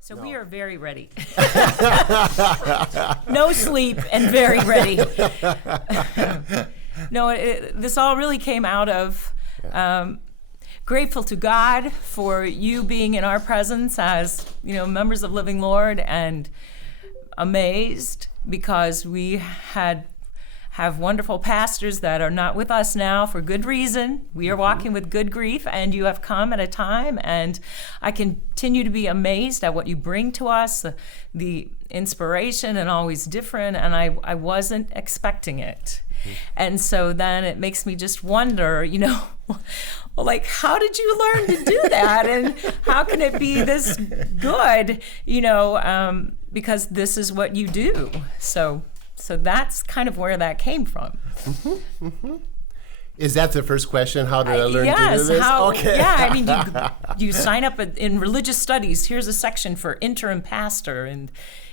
So no. we are very ready. No sleep and very ready. This all really came out of grateful to God for you being in our presence as, members of Living Lord, and amazed because we have wonderful pastors that are not with us now for good reason. We are walking with good grief, and you have come at a time, and I continue to be amazed at what you bring to us, the inspiration, and always different, and I wasn't expecting it. And so then it makes me just wonder, like, how did you learn to do that? And how can it be this good, because this is what you do. So that's kind of where that came from. Mm-hmm, mm-hmm. Is that the first question? How did I learn to do this? Okay. Yeah, I mean, you sign up in religious studies. Here's a section for interim pastor. And,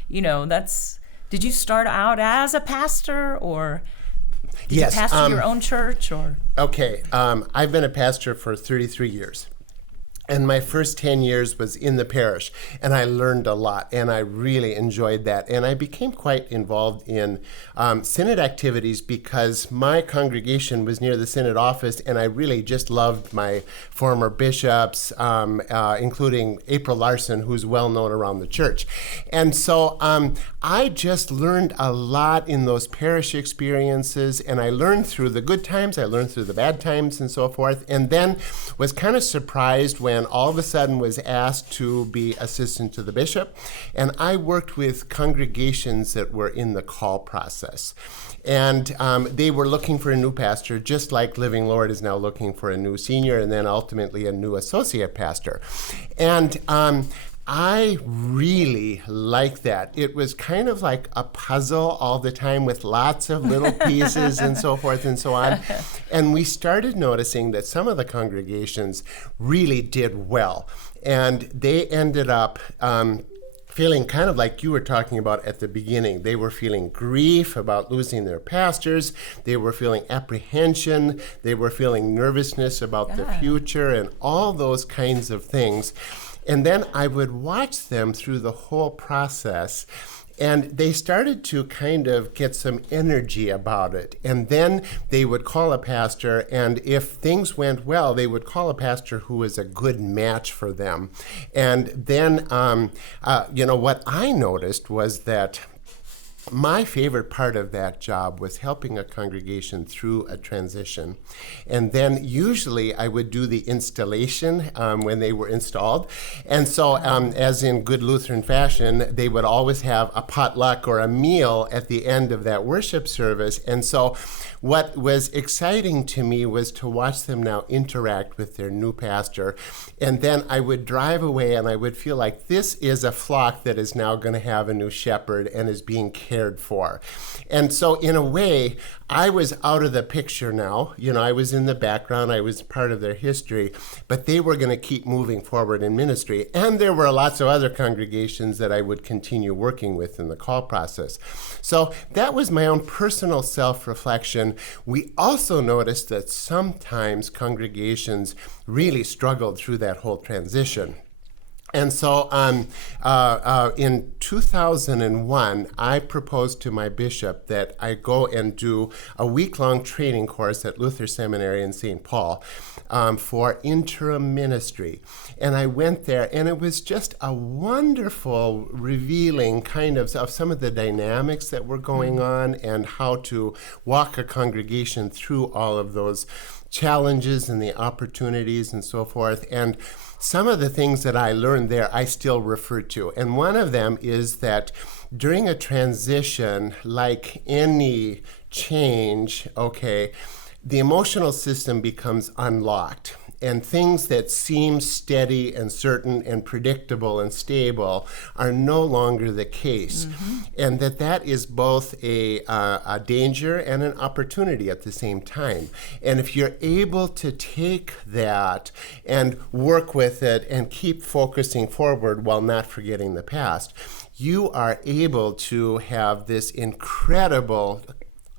did you start out as a pastor, or did you pastor your own church? Or Okay, I've been a pastor for 33 years. And my first 10 years was in the parish, and I learned a lot, and I really enjoyed that. And I became quite involved in synod activities because my congregation was near the synod office, and I really just loved my former bishops, including April Larson, who's well known around the church. And so I just learned a lot in those parish experiences, and I learned through the good times, I learned through the bad times, and so forth, and then was kind of surprised when all of a sudden was asked to be assistant to the bishop. And I worked with congregations that were in the call process. And they were looking for a new pastor, just like Living Lord is now looking for a new senior and then ultimately a new associate pastor. And I really liked that. It was kind of like a puzzle all the time with lots of little pieces and so forth and so on. And we started noticing that some of the congregations really did well. And they ended up feeling kind of like you were talking about at the beginning. They were feeling grief about losing their pastors. They were feeling apprehension. They were feeling nervousness about the future and all those kinds of things. And then I would watch them through the whole process, and they started to kind of get some energy about it. And then they would call a pastor, and if things went well, they would call a pastor who was a good match for them. And then, what I noticed was that my favorite part of that job was helping a congregation through a transition. And then usually I would do the installation when they were installed. And so as in good Lutheran fashion, they would always have a potluck or a meal at the end of that worship service. And so what was exciting to me was to watch them now interact with their new pastor. And then I would drive away and I would feel like this is a flock that is now going to have a new shepherd and is being cared for. And so in a way, I was out of the picture now. I was in the background. I was part of their history, but they were going to keep moving forward in ministry. And there were lots of other congregations that I would continue working with in the call process. So that was my own personal self-reflection. We also noticed that sometimes congregations really struggled through that whole transition. And so in 2001, I proposed to my bishop that I go and do a week-long training course at Luther Seminary in St. Paul for interim ministry. And I went there, and it was just a wonderful revealing kind of some of the dynamics that were going on and how to walk a congregation through all of those challenges and the opportunities and so forth. And some of the things that I learned there, I still refer to. And one of them is that during a transition, like any change, the emotional system becomes unlocked. And things that seem steady and certain and predictable and stable are no longer the case. Mm-hmm. And that is both a danger and an opportunity at the same time. And if you're able to take that and work with it and keep focusing forward while not forgetting the past, you are able to have this incredible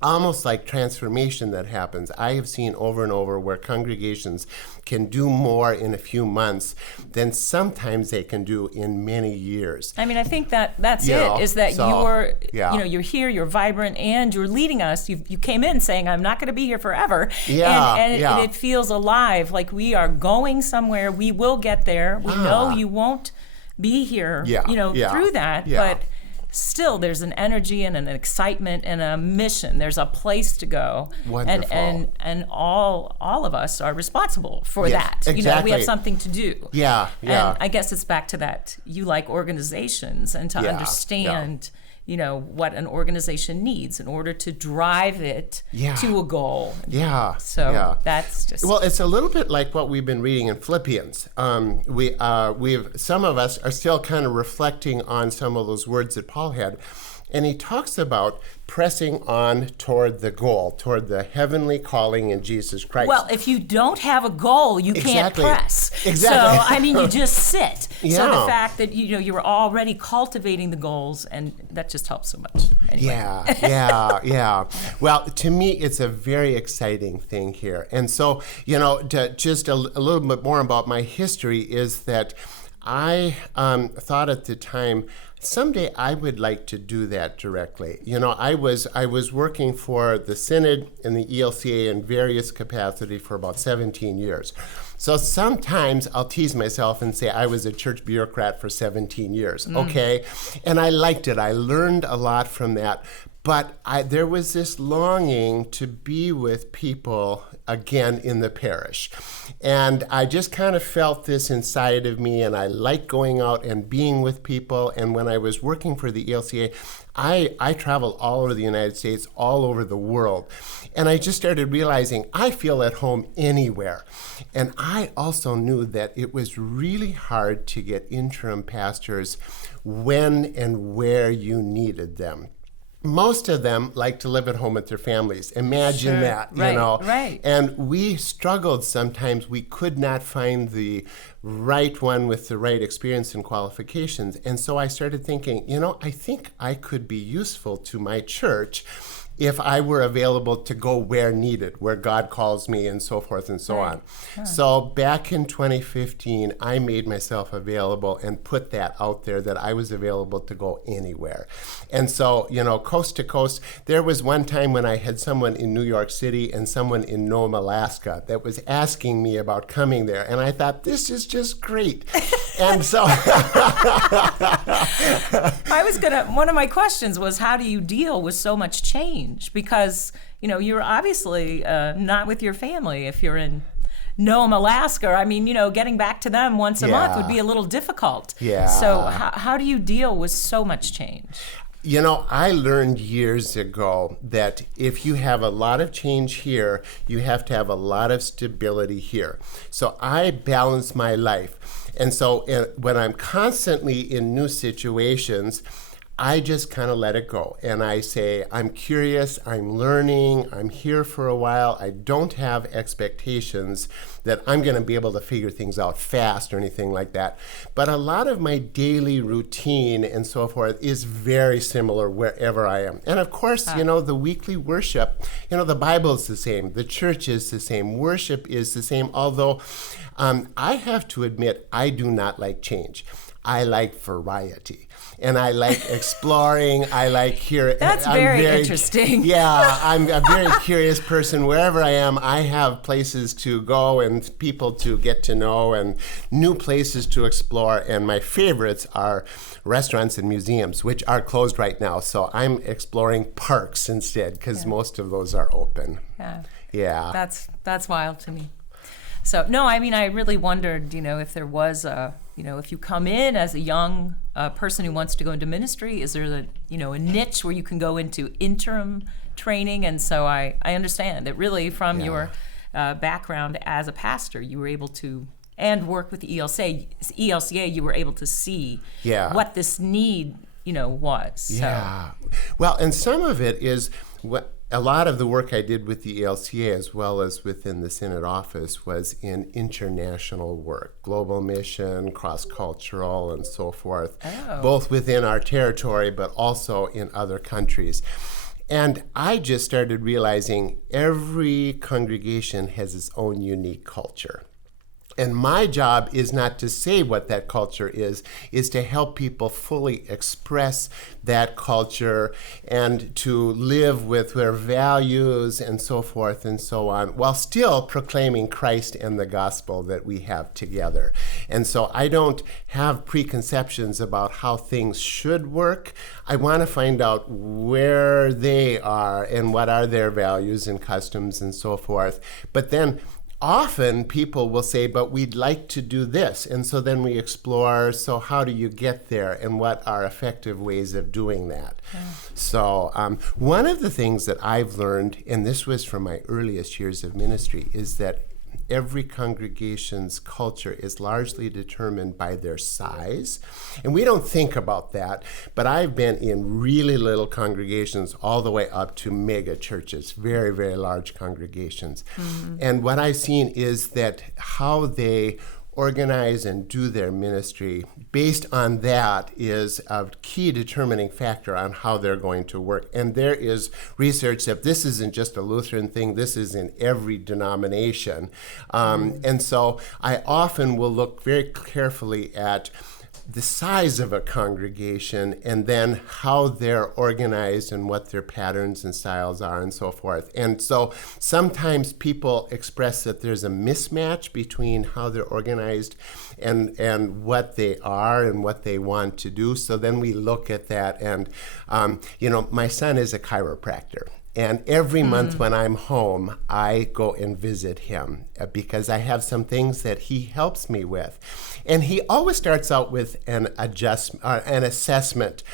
almost like transformation that happens. I have seen over and over where congregations can do more in a few months than sometimes they can do in many years. I mean, I think that's it, is that you're here, you're vibrant, and you're leading us. You came in saying, I'm not going to be here forever. And it feels alive, like we are going somewhere. We will get there. We know you won't be here, through that, but still there's an energy and an excitement and a mission. There's a place to go. Wonderful. And all of us are responsible for that. Exactly. We have something to do. Yeah. And I guess it's back to that. You like organizations and to understand what an organization needs in order to drive it to a goal. That's just... Well, it's a little bit like what we've been reading in Philippians. We've some of us are still kind of reflecting on some of those words that Paul had. And he talks about pressing on toward the goal, toward the heavenly calling in Jesus Christ. Well, if you don't have a goal, you can't press. Exactly. So, I mean, you just sit. So the fact that, you were already cultivating the goals, and that just helps so much. Anyway. Yeah. Well, to me, it's a very exciting thing here. And so, to just a little bit more about my history is that I thought at the time, someday I would like to do that directly. I was working for the Synod and the ELCA in various capacity for about 17 years. So sometimes I'll tease myself and say I was a church bureaucrat for 17 years, okay? And I liked it. I learned a lot from that. But there was this longing to be with people again in the parish. And I just kind of felt this inside of me, and I liked going out and being with people. And when I was working for the ELCA, I traveled all over the United States, all over the world. And I just started realizing I feel at home anywhere. And I also knew that it was really hard to get interim pastors when and where you needed them. Most of them like to live at home with their families. Imagine that, Right. And we struggled sometimes. We could not find the right one with the right experience and qualifications. And so I started thinking, I think I could be useful to my church if I were available to go where needed, where God calls me, and so forth and so on. Yeah. So back in 2015, I made myself available and put that out there that I was available to go anywhere. And so, coast to coast, there was one time when I had someone in New York City and someone in Nome, Alaska that was asking me about coming there. And I thought, this is just great. And so one of my questions was, how do you deal with so much change? Because, you're obviously not with your family if you're in Nome, Alaska. I mean, getting back to them once a month would be a little difficult. Yeah. So how do you deal with so much change? I learned years ago that if you have a lot of change here, you have to have a lot of stability here. So I balance my life. And so when I'm constantly in new situations, I just kind of let it go. And I say, I'm curious, I'm learning, I'm here for a while. I don't have expectations that I'm going to be able to figure things out fast or anything like that. But a lot of my daily routine and so forth is very similar wherever I am. And of course, the weekly worship, the Bible is the same. The church is the same. Worship is the same. Although I have to admit, I do not like change. I like variety. And I like exploring. I like hearing. That's very interesting. Yeah, I'm a very curious person. Wherever I am, I have places to go and people to get to know and new places to explore. And my favorites are restaurants and museums, which are closed right now. So I'm exploring parks instead because most of those are open. Yeah. That's wild to me. So, no, I mean, I really wondered, if there was if you come in as a young person who wants to go into ministry, is there a niche where you can go into interim training? And so I understand that really from your background as a pastor, you were able to, and work with the ELCA, you were able to see what this need, was. Yeah. So. Well, and some of it is a lot of the work I did with the ELCA as well as within the Synod office was in international work, global mission, cross-cultural, and so forth, both within our territory but also in other countries. And I just started realizing every congregation has its own unique culture. And my job is not to say what that culture is to help people fully express that culture and to live with their values and so forth and so on, while still proclaiming Christ and the gospel that we have together. And so I don't have preconceptions about how things should work. I want to find out where they are and what are their values and customs and so forth. But then often people will say, but we'd like to do this. And so then we explore, so how do you get there and what are effective ways of doing that? Yeah. So one of the things that I've learned, and this was from my earliest years of ministry, is that every congregation's culture is largely determined by their size. And we don't think about that, but I've been in really little congregations all the way up to mega churches, very, very large congregations. Mm-hmm. And what I've seen is that how they organize and do their ministry based on that is a key determining factor on how they're going to work. And there is research that this isn't just a Lutheran thing, this is in every denomination. And so I often will look very carefully at the size of a congregation and then how they're organized and what their patterns and styles are and so forth. And so sometimes people express that there's a mismatch between how they're organized and what they are and what they want to do. So then we look at that and, my son is a chiropractor. And every month when I'm home, I go and visit him because I have some things that he helps me with. And he always starts out with an assessment.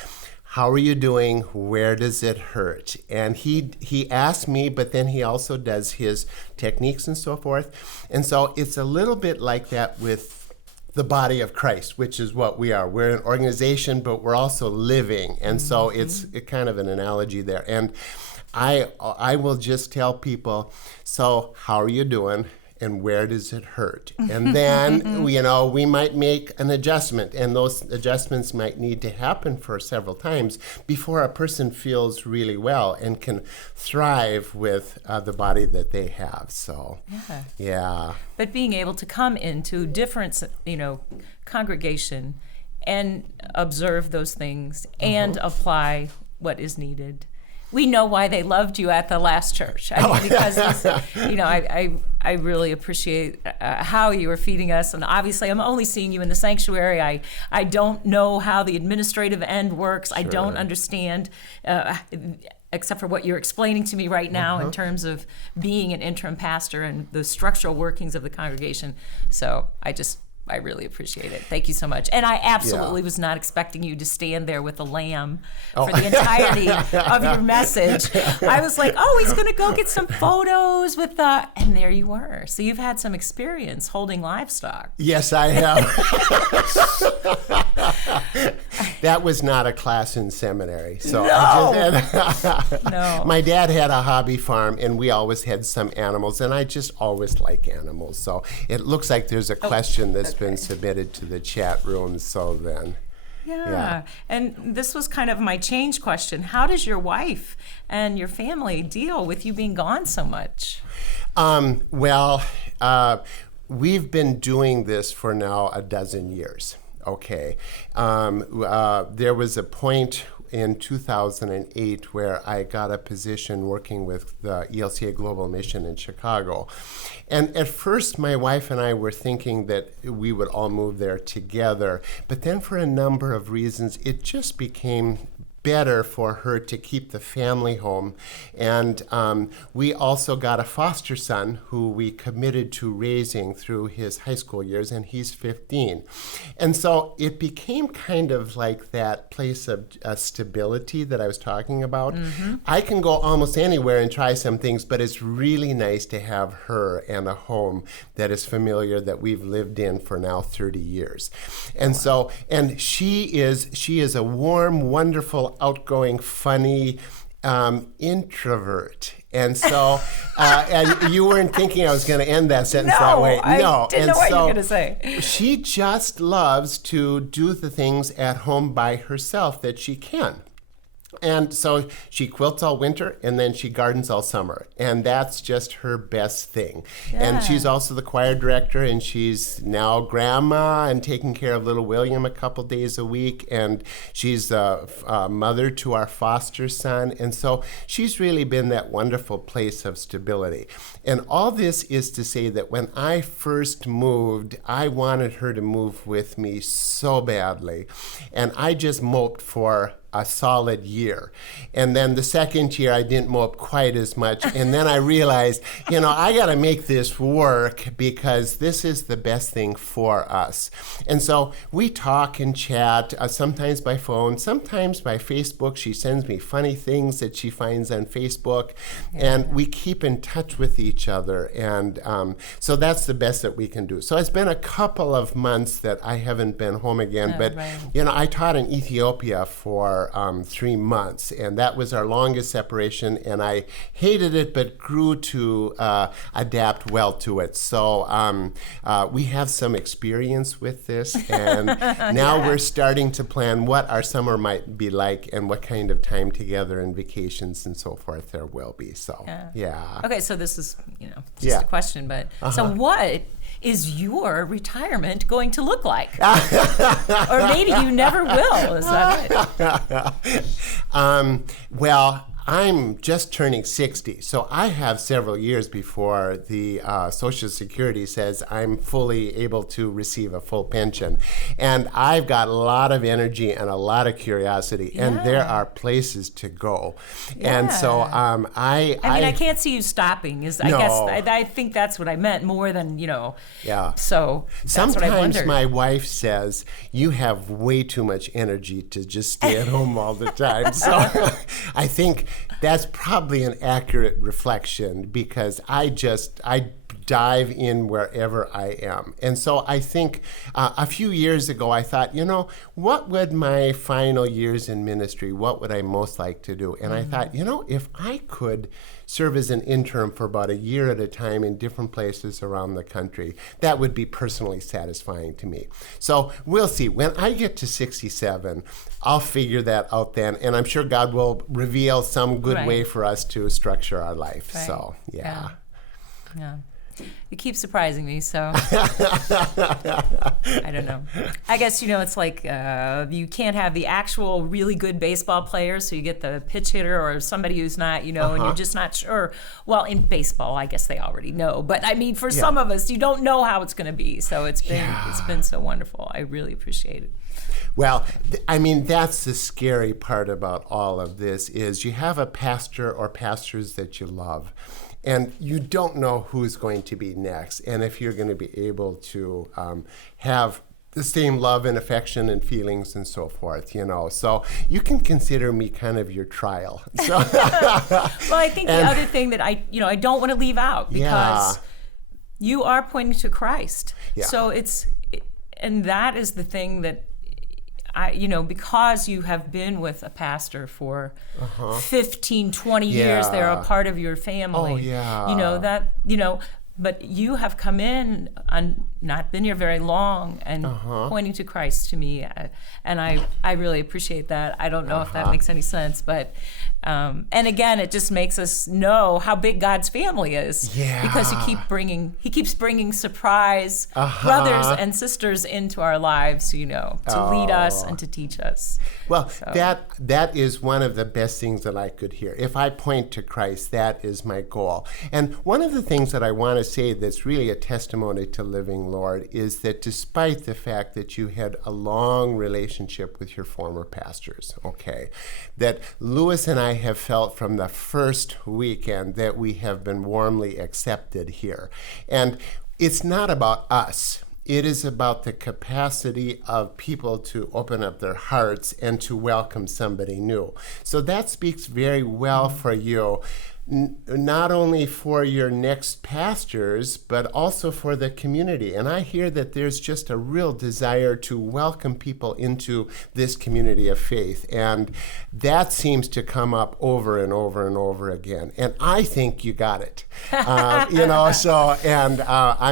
How are you doing? Where does it hurt? And he asks me, but then he also does his techniques and so forth. And so it's a little bit like that with the body of Christ, which is what we are. We're an organization, but we're also living. And so it's kind of an analogy there. And I will just tell people, so how are you doing and where does it hurt? And then, we might make an adjustment, and those adjustments might need to happen for several times before a person feels really well and can thrive with the body that they have. So, yeah. But being able to come into different, congregation and observe those things and apply what is needed. We know why they loved you at the last church. Because I really appreciate how you were feeding us. And obviously, I'm only seeing you in the sanctuary. I don't know how the administrative end works. Sure. I don't understand, except for what you're explaining to me right now in terms of being an interim pastor and the structural workings of the congregation. So I really appreciate it. Thank you so much. And I absolutely was not expecting you to stand there with a lamb for the entirety of your message. I was like, he's going to go get some photos with and there you were. So you've had some experience holding livestock. Yes, I have. That was not a class in seminary. So No. My dad had a hobby farm, and we always had some animals, and I just always like animals. So it looks like there's a question that's been submitted to the chat room. So then. Yeah. And this was kind of my change question. How does your wife and your family deal with you being gone so much? We've been doing this for now 12 years. Okay. There was a point in 2008 where I got a position working with the ELCA Global Mission in Chicago. And at first, my wife and I were thinking that we would all move there together. But then for a number of reasons, it just became better for her to keep the family home. And we also got a foster son who we committed to raising through his high school years, and he's 15. And so it became kind of like that place of stability that I was talking about. I can go almost anywhere and try some things, but it's really nice to have her and a home that is familiar, that we've lived in for now 30 years. And so, and she is a warm, wonderful, outgoing, funny introvert. And so, and you weren't thinking I was going to end that sentence that way. No, I didn't know what you were going to say. She just loves to do the things at home by herself that she can. And so she quilts all winter and then she gardens all summer. And that's just her best thing. Yeah. And she's also the choir director, and she's now grandma and taking care of little William a couple days a week. And she's a mother to our foster son. And so she's really been that wonderful place of stability. And all this is to say that when I first moved, I wanted her to move with me so badly. And I just moped for a solid year. And then the second year, I didn't mope quite as much. And then I realized, I got to make this work because this is the best thing for us. And so we talk and chat, sometimes by phone, sometimes by Facebook. She sends me funny things that she finds on Facebook. Yeah. And we keep in touch with each other. And so that's the best that we can do. So it's been a couple of months that I haven't been home again. But, right. I taught in Ethiopia for 3 months, and that was our longest separation, and I hated it but grew to adapt well to it. So we have some experience with this, and now we're starting to plan what our summer might be like and what kind of time together and vacations and so forth there will be. So yeah. Okay, so this is just a question, but so what is your retirement going to look like? Or maybe you never will. Is that it? Well, I'm just turning 60, so I have several years before the Social Security says I'm fully able to receive a full pension. And I've got a lot of energy and a lot of curiosity, and there are places to go. Yeah. And so I can't see you stopping. I think that's what I meant more than, Yeah. So that's sometimes what I wondered. My wife says, you have way too much energy to just stay at home all the time. So I think that's probably an accurate reflection because I dive in wherever I am. And so I think a few years ago I thought, what would my final years in ministry, what would I most like to do? And I thought, if I could serve as an interim for about a year at a time in different places around the country, that would be personally satisfying to me. So we'll see. When I get to 67, I'll figure that out then, and I'm sure God will reveal some good way for us to structure our life. Right. So, yeah. You keep surprising me, so I don't know. I guess, it's like you can't have the actual really good baseball player, so you get the pitch hitter or somebody who's not, and you're just not sure. Well, in baseball, I guess they already know. But, I mean, for some of us, you don't know how it's going to be. So it's been so wonderful. I really appreciate it. Well, that's the scary part about all of this is you have a pastor or pastors that you love. And you don't know who's going to be next, and if you're going to be able to have the same love and affection and feelings and so forth, So you can consider me kind of your trial. So well, I think the other thing that I don't want to leave out because you are pointing to Christ. Yeah. So and that is the thing that because you have been with a pastor for 15, 20 years, they're a part of your family. Oh, yeah. But you have come in and not been here very long and pointing to Christ to me. And I really appreciate that. I don't know if that makes any sense, but and again, it just makes us know how big God's family is. Yeah. Because he keeps bringing surprise brothers and sisters into our lives, to lead us and to teach us. Well, that is one of the best things that I could hear. If I point to Christ, that is my goal. And one of the things that I want to say that's really a testimony to Living Lord is that despite the fact that you had a long relationship with your former pastors, that Louis and I have felt from the first weekend that we have been warmly accepted here. And it's not about us. It is about the capacity of people to open up their hearts and to welcome somebody new. So that speaks very well for you, not only for your next pastors, but also for the community. And I hear that there's just a real desire to welcome people into this community of faith. And that seems to come up over and over and over again. And I think you got it. I'm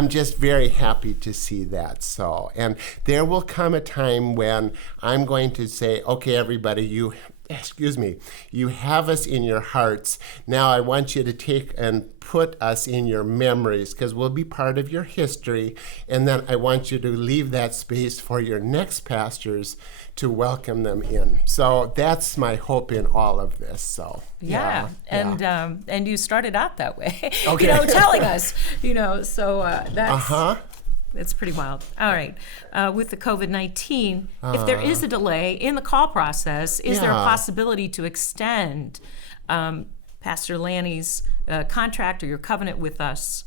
just very happy to see that. So, and there will come a time when I'm going to say, okay, everybody, you excuse me, you have us in your hearts. Now I want you to take and put us in your memories, because we'll be part of your history. And then I want you to leave that space for your next pastors to welcome them in. So that's my hope in all of this. So and you started out that way, Okay. telling us, so that's it's pretty wild. All right. With the COVID-19, if there is a delay in the call process, is there a possibility to extend Pastor Lanny's contract or your covenant with us?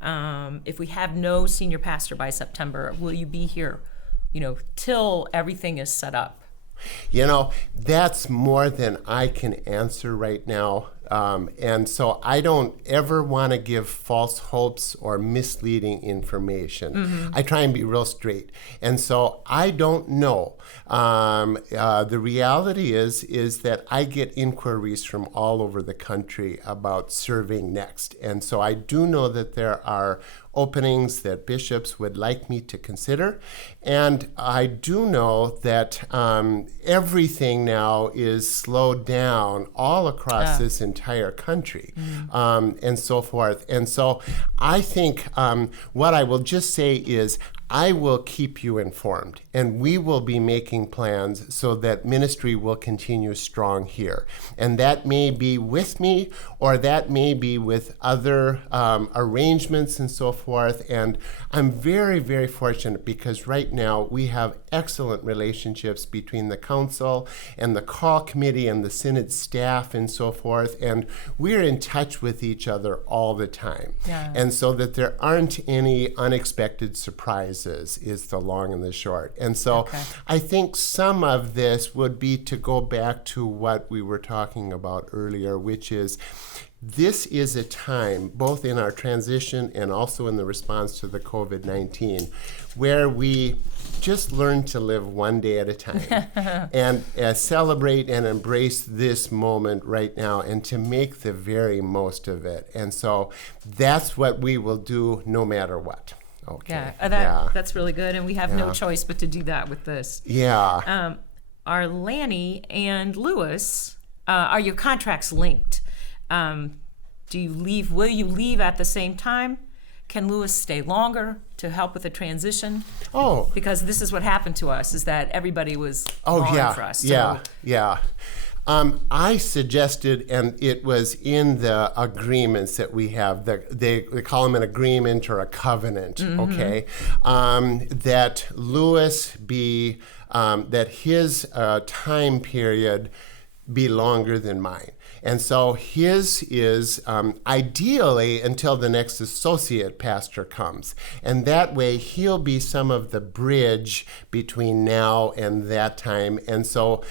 If we have no senior pastor by September, will you be here, till everything is set up? That's more than I can answer right now. And so I don't ever want to give false hopes or misleading information. I try and be real straight. And so I don't know. The reality is that I get inquiries from all over the country about serving next. And so I do know that there are openings that bishops would like me to consider. And I do know that everything now is slowed down all across this entire country, and so forth. And so I think what I will just say is I will keep you informed, and we will be making plans so that ministry will continue strong here. And that may be with me, or that may be with other arrangements and so forth. And I'm very, very fortunate, because right now we have excellent relationships between the council and the call committee and the synod staff and so forth. And we're in touch with each other all the time. And so that there aren't any unexpected surprises is the long and the short. And so I think some of this would be to go back to what we were talking about earlier, which is this is a time, both in our transition and also in the response to the COVID-19, where we just learn to live one day at a time and celebrate and embrace this moment right now, and to make the very most of it. And so that's what we will do no matter what. Okay. That's really good, and we have no choice but to do that with this. Are Lanny and Lewis, are your contracts linked? Will you leave at the same time? Can Lewis stay longer to help with the transition? Because this is what happened to us, is that everybody was gone for us. I suggested, and it was in the agreements that we have, they call them an agreement or a covenant, that Lewis be, that his time period be longer than mine. And so his is ideally until the next associate pastor comes. And that way he'll be some of the bridge between now and that time. And so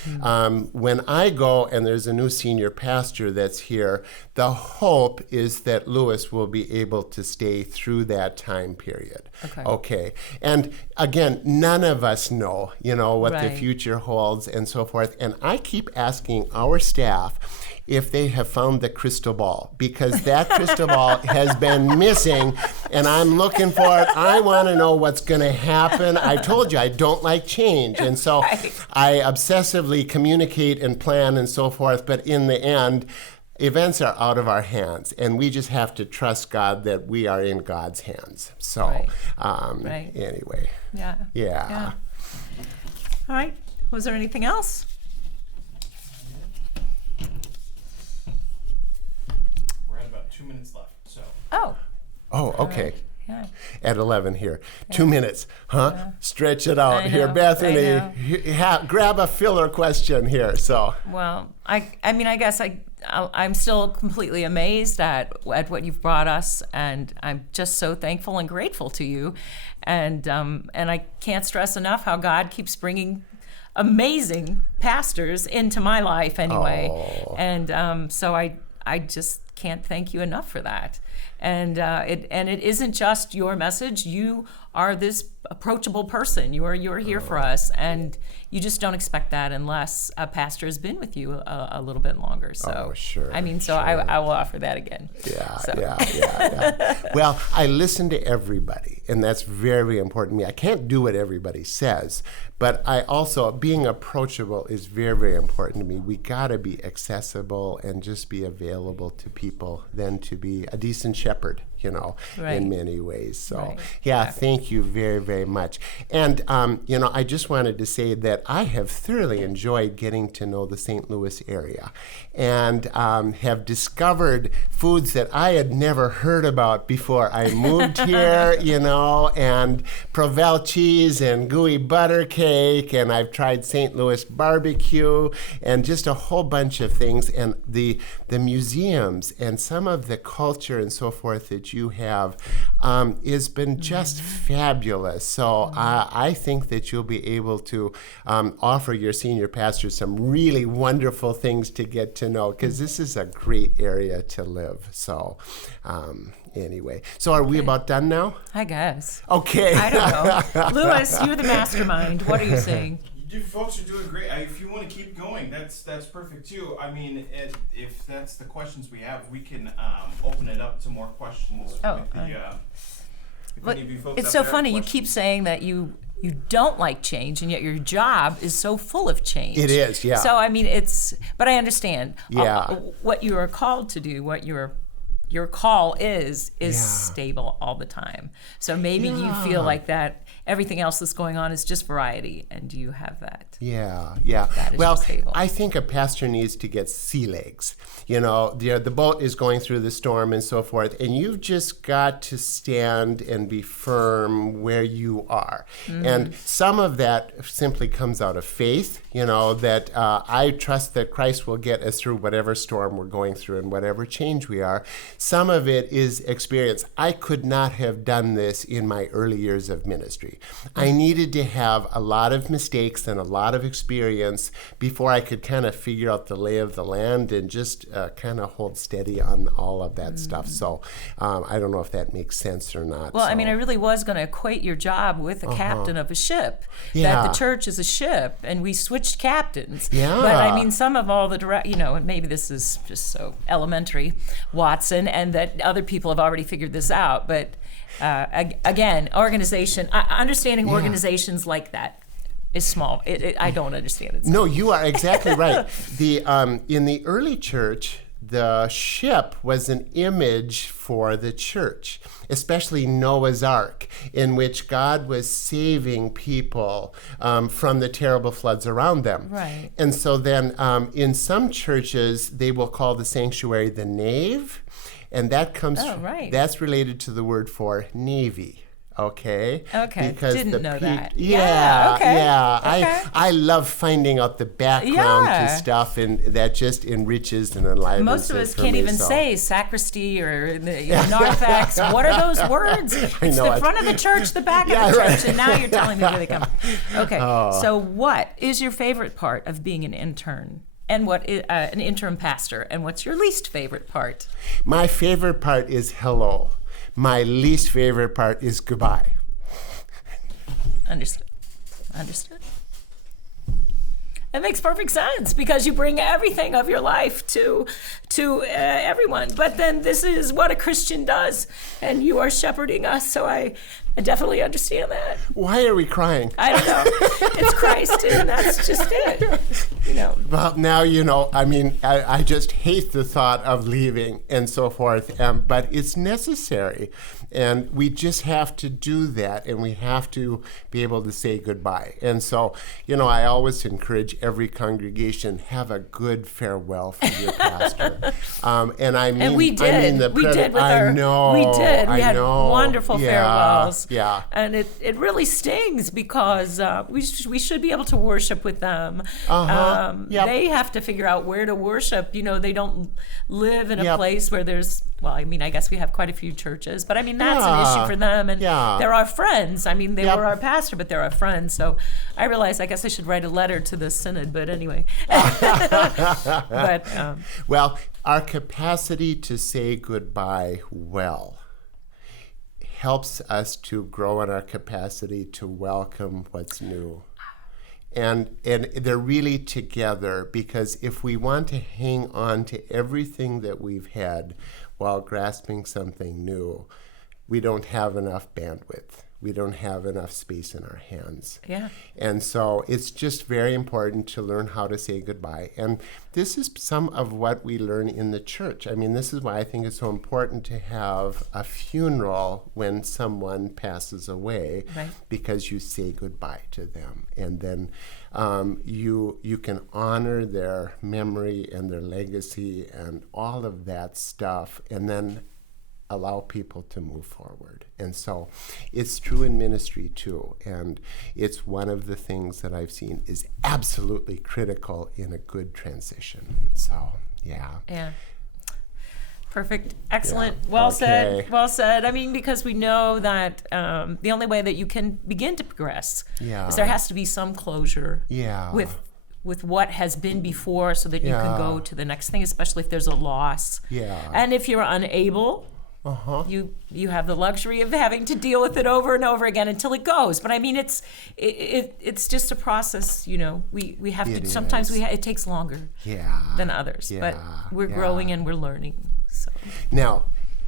when I go and there's a new senior pastor that's here, the hope is that Lewis will be able to stay through that time period. Okay. And again, none of us know, what the future holds and so forth. And I keep asking our staff if they have found the crystal ball, because that crystal ball has been missing, and I'm looking for it. I want to know what's going to happen. I told you I don't like change, and so I obsessively communicate and plan and so forth, but in the end, events are out of our hands, and we just have to trust God that we are in God's hands. So anyway. Yeah. All right. Was there anything else? We're at about 2 minutes left, so. Oh, okay. Yeah. At 11 here. 2 minutes, huh? Yeah. Stretch it out here, Bethany. Grab a filler question here. So. Well, I guess I'm still completely amazed at what you've brought us, and I'm just so thankful and grateful to you, and I can't stress enough how God keeps bringing amazing pastors into my life anyway, and so I just can't thank you enough for that. And it isn't just your message. You are this approachable person. You're here for us, and you just don't expect that unless a pastor has been with you a little bit longer. So sure. I mean, so sure. I will offer that again. Yeah. Well, I listen to everybody, and that's very important to me. I can't do what everybody says, but I also, being approachable is very, very important to me. We got to be accessible and just be available to people, than to be a decent shepherd, in many ways. So, thank you very, very much. And, I just wanted to say that I have thoroughly enjoyed getting to know the St. Louis area, and have discovered foods that I had never heard about before I moved here, and Provel cheese and gooey butter cake, and I've tried St. Louis barbecue, and just a whole bunch of things, and the museums and some of the culture and so forth that you have has been just fabulous. So I think that you'll be able to offer your senior pastors some really wonderful things to get to know, because this is a great area to live. So anyway, so are we about done now? I guess. Okay. I don't know. Lewis, you're the mastermind. What are you saying? You folks are doing great. If you want to keep going, that's perfect too. I mean, if that's the questions we have, we can open it up to more questions. It's so funny. You keep saying that you don't like change, and yet your job is so full of change. It is, yeah. So I mean, but I understand. What you are called to do, what your call is stable all the time. So maybe you feel like that everything else that's going on is just variety, and you have that. Yeah. That is well, stable. I think a pastor needs to get sea legs. The boat is going through the storm and so forth, and you've just got to stand and be firm where you are. Mm-hmm. And some of that simply comes out of faith, that I trust that Christ will get us through whatever storm we're going through and whatever change we are. Some of it is experience. I could not have done this in my early years of ministry. I needed to have a lot of mistakes and a lot of experience before I could kind of figure out the lay of the land and just kind of hold steady on all of that stuff. So I don't know if that makes sense or not. Well, I mean, I really was going to equate your job with a captain of a ship. Yeah. That the church is a ship, and we switched captains. Yeah. But I mean, some of all the and maybe this is just so elementary, Watson, and that other people have already figured this out. But again, understanding organizations like that is small. I don't understand it. No, you are exactly right. In the early church, the ship was an image for the church, especially Noah's Ark, in which God was saving people from the terrible floods around them. Right. And so then in some churches, they will call the sanctuary the nave, and that comes that's related to the word for navy. Okay. Because didn't know that. Yeah. Okay. I love finding out the background to stuff, and that just enriches and enlivens. Most of us can't even say sacristy or narthex. What are those words? It's the front of the church, the back of the church, and now you're telling me where they come from. Okay. So what is your favorite part of being an intern? And what is an interim pastor? And what's your least favorite part? My favorite part is hello. My least favorite part is goodbye. Understood. It makes perfect sense, because you bring everything of your life to everyone. But then this is what a Christian does, and you are shepherding us. So I definitely understand that. Why are we crying? I don't know. It's Christ, and that's just it. Well, now I mean, I just hate the thought of leaving and so forth, but it's necessary. And we just have to do that, and we have to be able to say goodbye. And so, I always encourage every congregation, have a good farewell for your pastor. And I mean, we did. We did with I our. know. We did. We had know. wonderful farewells. Yeah. And it really stings, because we should be able to worship with them. Yep. They have to figure out where to worship. They don't live in a place where there's well, I mean, I guess we have quite a few churches, but I mean, that's an issue for them. And they're our friends. I mean, they were our pastor, but they're our friends. So I realized, I guess I should write a letter to the synod, but anyway. Well, our capacity to say goodbye well helps us to grow in our capacity to welcome what's new. And they're really together, because if we want to hang on to everything that we've had while grasping something new, we don't have enough bandwidth. We don't have enough space in our hands. Yeah. And so it's just very important to learn how to say goodbye. And this is some of what we learn in the church. I mean, this is why I think it's so important to have a funeral when someone passes away, right, because you say goodbye to them. And then you can honor their memory and their legacy and all of that stuff, and then allow people to move forward. And so it's true in ministry too. And it's one of the things that I've seen is absolutely critical in a good transition. So, yeah. Yeah. Perfect. Excellent. Yeah. Well Okay. said. Well said. I mean, because we know that the only way that you can begin to progress is there has to be some closure with what has been before, so that you can go to the next thing, especially if there's a loss. Yeah. And if you're unable, you have the luxury of having to deal with it over and over again until it goes. But I mean, it's just a process. You know, we have to. Sometimes it takes longer than others. But we're growing and we're learning. So now,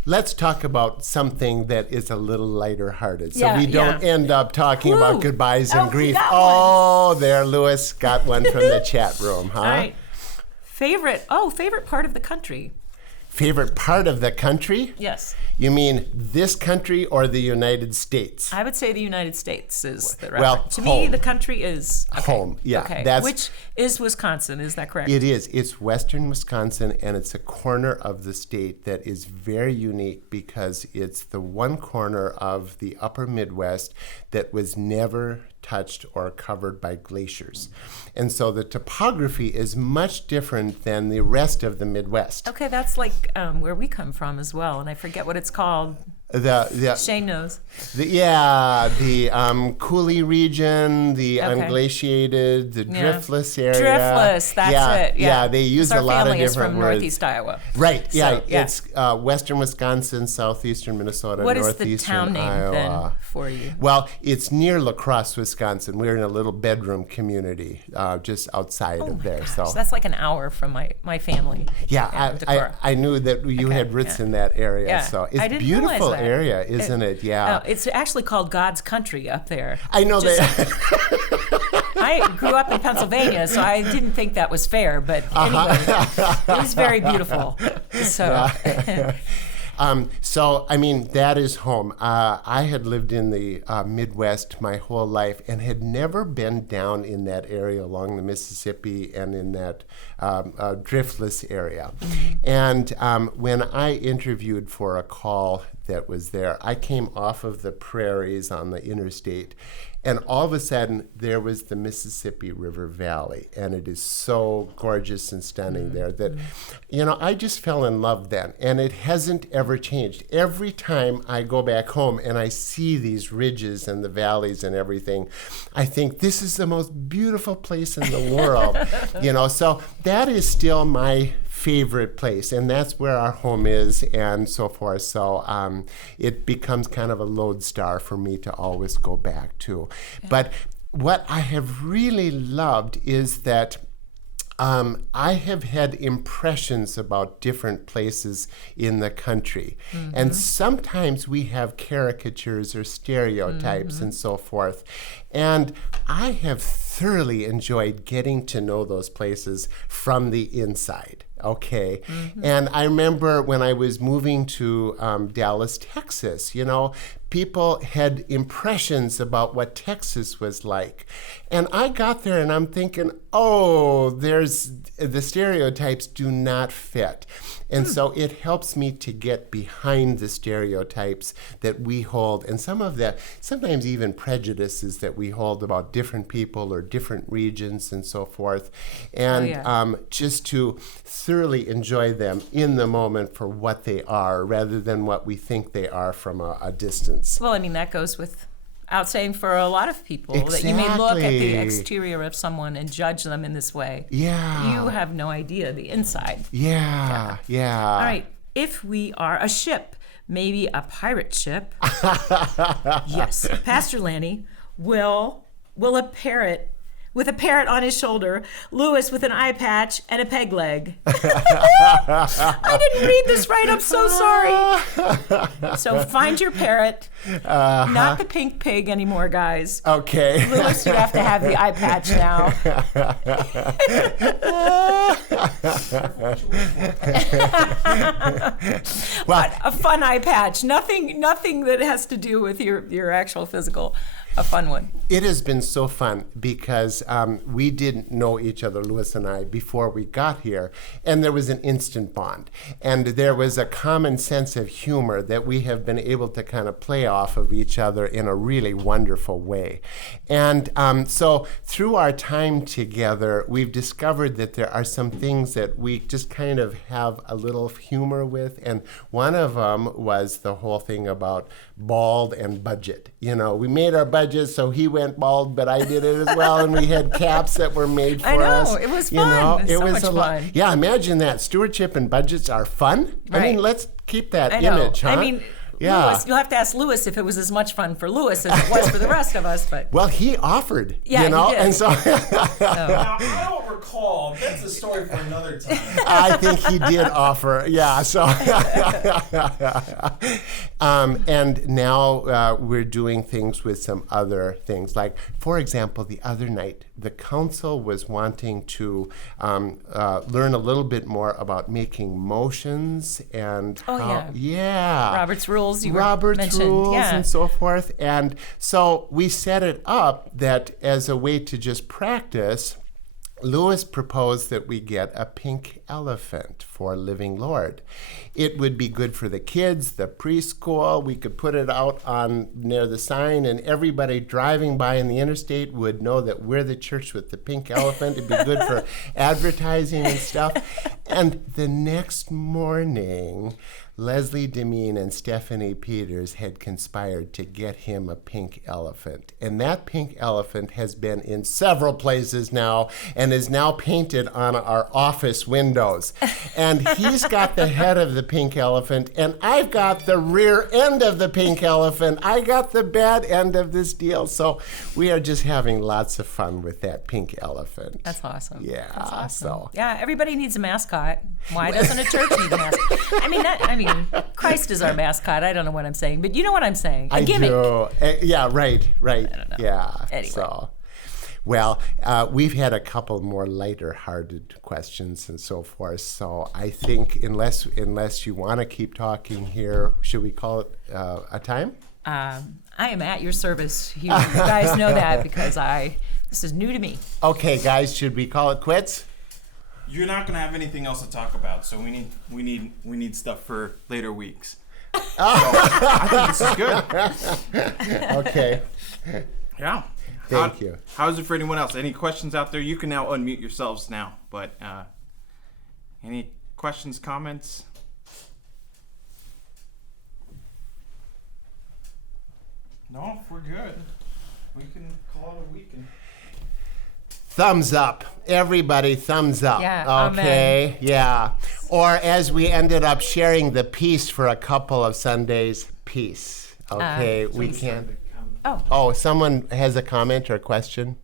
let's talk about something that is a little lighter hearted, so we don't end up talking about goodbyes and grief. There, Lewis got one from the chat room, huh? All right. Favorite part of the country. Favorite part of the country? Yes. You mean this country or the United States? I would say the United States is the reference. Well, to me, the country is home. Yeah. Okay. Which is Wisconsin, is that correct? It is. It's western Wisconsin, and it's a corner of the state that is very unique, because it's the one corner of the upper Midwest that was never touched or covered by glaciers. And so the topography is much different than the rest of the Midwest. Okay, that's like where we come from as well, and I forget what it's called. Shane knows. The coulee region, the unglaciated, the driftless area. Driftless, that's it. Yeah, they use a lot of different words. Our family is from words. Northeast Iowa. Right, it's western Wisconsin, southeastern Minnesota, what northeastern is the town name Iowa. Then for you? Well, it's near La Crosse, Wisconsin. We're in a little bedroom community just outside of there. Gosh, so that's like an hour from my family. Yeah, I knew that you had roots in that area, so it's beautiful area, isn't it? Yeah. It's actually called God's country up there. I know that. I grew up in Pennsylvania, so I didn't think that was fair, but anyway, it was very beautiful. So. So, I mean, that is home. I had lived in the Midwest my whole life and had never been down in that area along the Mississippi and in that driftless area. And when I interviewed for a call that was there, I came off of the prairies on the interstate, and all of a sudden there was the Mississippi River Valley, and it is so gorgeous and stunning there that, I just fell in love then, and it hasn't ever changed. Every time I go back home and I see these ridges and the valleys and everything, I think this is the most beautiful place in the world, so that is still my favorite place, and that's where our home is and so forth. So it becomes kind of a lodestar for me to always go back to. Yeah. But what I have really loved is that I have had impressions about different places in the country. And sometimes we have caricatures or stereotypes and so forth. And I have thoroughly enjoyed getting to know those places from the inside. Okay. And I remember when I was moving to Dallas, Texas, people had impressions about what Texas was like. And I got there and I'm thinking, oh, the stereotypes do not fit. And so it helps me to get behind the stereotypes that we hold, and some of the, sometimes even prejudices that we hold about different people or different regions and so forth. And just to thoroughly enjoy them in the moment for what they are rather than what we think they are from a distance. Well, I mean, that goes without saying for a lot of people, that you may look at the exterior of someone and judge them in this way. Yeah. You have no idea the inside. Yeah. All right. If we are a ship, maybe a pirate ship, yes, Pastor Lanny will a parrot with a parrot on his shoulder, Lewis with an eye patch and a peg leg. I didn't read this right. I'm so sorry. So find your parrot. Not the pink pig anymore, guys. Okay. Lewis, you have to have the eye patch now. But a fun eye patch. Nothing that has to do with your actual physical. A fun one. It has been so fun because we didn't know each other, Lewis and I, before we got here. And there was an instant bond. And there was a common sense of humor that we have been able to kind of play off of each other in a really wonderful way. And so through our time together, we've discovered that there are some things that we just kind of have a little humor with. And one of them was the whole thing about bald and budget. You know, we made our budget, so he went bald, but I did it as well, and we had caps that were made for us. I know, it was fun. It was much a lot. fun. Yeah, imagine that. Stewardship and budgets are fun. Right. I mean, let's keep that I know. image, huh? I mean, yeah. Lewis, you'll have to ask Lewis if it was as much fun for Lewis as it was for the rest of us. But well, he offered, yeah, you know, he did. and so Now, I don't recall. That's a story for another time. I think he did offer. Yeah, so and now we're doing things with some other things. Like, for example, the other night, the council was wanting to learn a little bit more about making motions and Robert's rules. Robert's mentioned. rules Yeah. and so forth. And so we set it up that as a way to just practice, Lewis proposed that we get a pink elephant for Living Lord. It would be good for the kids, the preschool. We could put it out on near the sign, and everybody driving by in the interstate would know that we're the church with the pink elephant. It'd be good for advertising and stuff. And the next morning, Leslie Demeen and Stephanie Peters had conspired to get him a pink elephant. And that pink elephant has been in several places now and is now painted on our office windows. And he's got the head of the pink elephant, and I've got the rear end of the pink elephant. I got the bad end of this deal. So we are just having lots of fun with that pink elephant. That's awesome. Yeah. That's awesome. So. Yeah, everybody needs a mascot. Why doesn't a church need a mascot? I mean, Christ is our mascot. I don't know what I'm saying, but you know what I'm saying. A gimmick. Do. Yeah, right. I don't know. Yeah. Anyway. So, well, we've had a couple more lighter-hearted questions and so forth. So I think unless you want to keep talking here, should we call it a time? I am at your service. You guys know that because this is new to me. Okay, guys, should we call it quits? You're not going to have anything else to talk about, so we need stuff for later weeks. So I think this is good. Okay. Yeah. Thank you. How's it for anyone else? Any questions out there? You can now unmute yourselves now. But any questions, comments? No, if we're good, we can call it a weekend. Thumbs up. Everybody, thumbs up. Yeah, okay. amen. Yeah. Or as we ended up sharing the peace for a couple of Sundays, peace. Okay. We can't. Oh, someone has a comment or a question?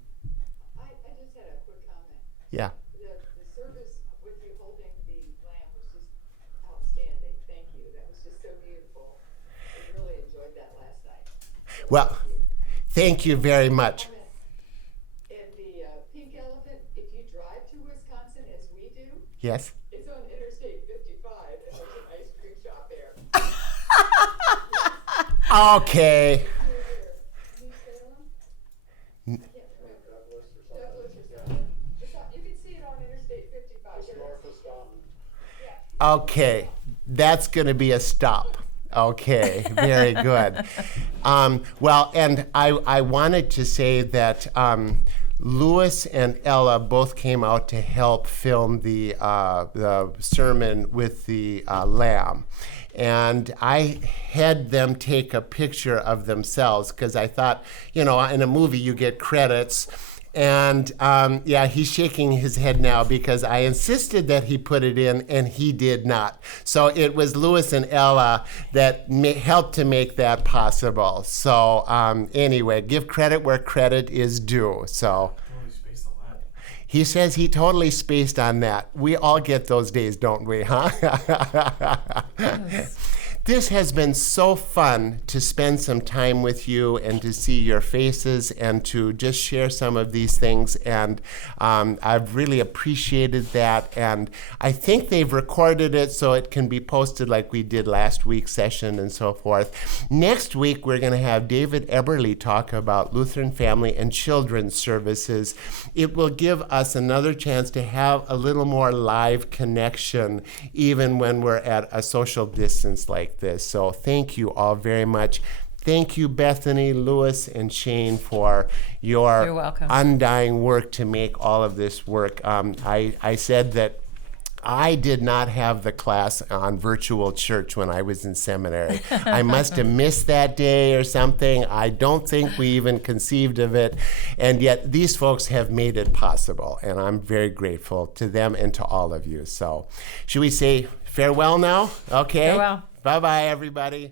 I just had a quick comment. Yeah. The service with you holding the lamb was just outstanding. Thank you. That was just so beautiful. I really enjoyed that last night. Well, thank you very much. And the pink elephant, if you drive to Wisconsin as we do, Yes. it's on Interstate 55 and there's an ice cream shop there. Okay. Douglas or something. You can see it on Interstate 55. Okay, that's going to be a stop. Okay, very good. Well, and I wanted to say that Louis and Ella both came out to help film the sermon with the lamb. And I had them take a picture of themselves because I thought, in a movie you get credits. And he's shaking his head now because I insisted that he put it in and he did not. So it was Louis and Ella that helped to make that possible. So anyway, give credit where credit is due. So Totally spaced on that. he says he totally spaced on that. We all get those days, don't we, huh? This has been so fun to spend some time with you and to see your faces and to just share some of these things. And I've really appreciated that. And I think they've recorded it so it can be posted like we did last week's session and so forth. Next week, we're going to have David Eberly talk about Lutheran Family and Children's Services. It will give us another chance to have a little more live connection, even when we're at a social distance like this. So thank you all very much. Thank you, Bethany, Louis, and Shane, for your undying work to make all of this work. I said that I did not have the class on virtual church when I was in seminary. I must have missed that day or something. I don't think we even conceived of it. And yet these folks have made it possible. And I'm very grateful to them and to all of you. So should we say farewell now? Okay. Farewell. Bye-bye, everybody.